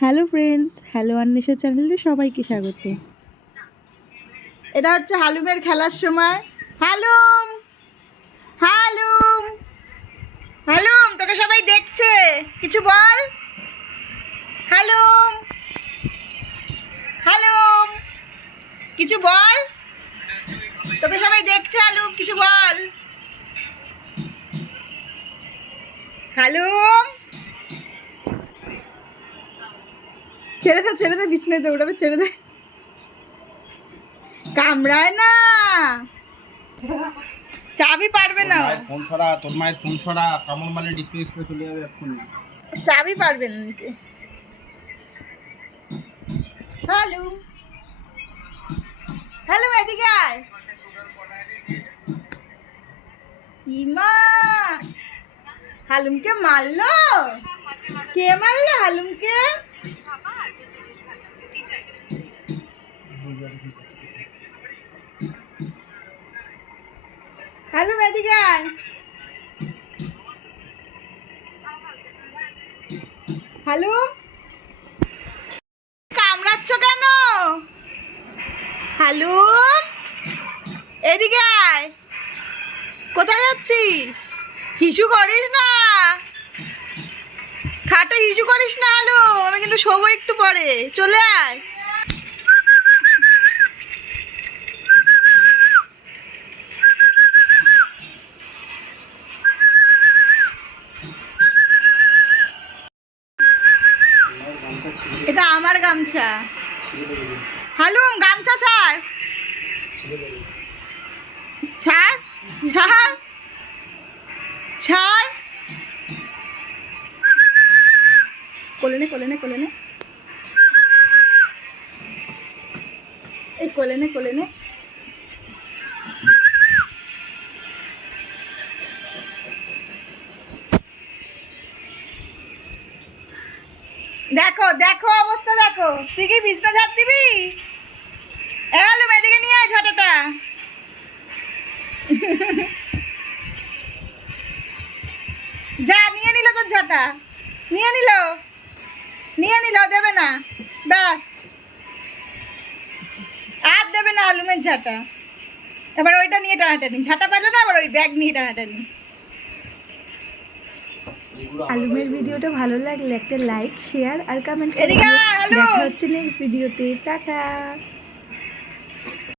Hello friends, hello আন্বেষা চ্যানেলে সবাইকে স্বাগত। এটা হচ্ছে হালুমের খেলার সময়। হালুম হালুম হালুম, তোকে সবাই দেখছে, কিছু বল। হালুম হালুম, কিছু বল, তোকে সবাই দেখছে। হালুম, কিছু বল। হালুম, ছেড়ে দে বিছনায় দৌড়াবে, ছেড়ে দে, কামড়ায় না, চাবি পারবে না, ফোন ছড়া, তোর মায়ের ফোন ছড়া, কামড় মারলে ডিসপ্লে চলে যাবে এখন। চাবি পারবে না নিতে। হ্যালো হ্যালো, এদিকে আয়। ইমা, হালুমকে মারলো? কে মারলো হালুমকে? হালুম, এদিকে আয়। হালুম, কামড়াচ্ছ কেন? হালুম, এদিকে আয়। কোথায় যাচ্ছিস? হিসু করিস না, খাটে হিসু করিস না। হালুম, আমি কিন্তু শোবো একটু পরে, চলে আয়। এটা আমার গামছা। হালুম, গামছা ছাড়, ছাড় ছাড় ছাড়। কোলে নে, কোলে নে, কোলে নে, এই কোলে নে, কোলে নে। দেখো দেখো অবস্থা দেখো, তুই কি বিছনা ঝাড় দিবি? হালুম, এদিকে নিয়ে আয় ঝাঁটাটা। যা, নিয়ে নিল তোর ঝাঁটা, নিয়ে নিল, দেবে না, ব্যাস আর দেবে না হালুমের ঝাঁটা। এবার ওইটা নিয়ে টানাটানি, ঝাঁটা পারলে না, আবার ওই ব্যাগ নিয়ে টানাটানি। আলুমের ভিডিওটা ভালো লাগলে একটা লাইক, শেয়ার আর কমেন্ট করে দিও। দেখা হচ্ছে নেক্সট ভিডিওতে। টাটা।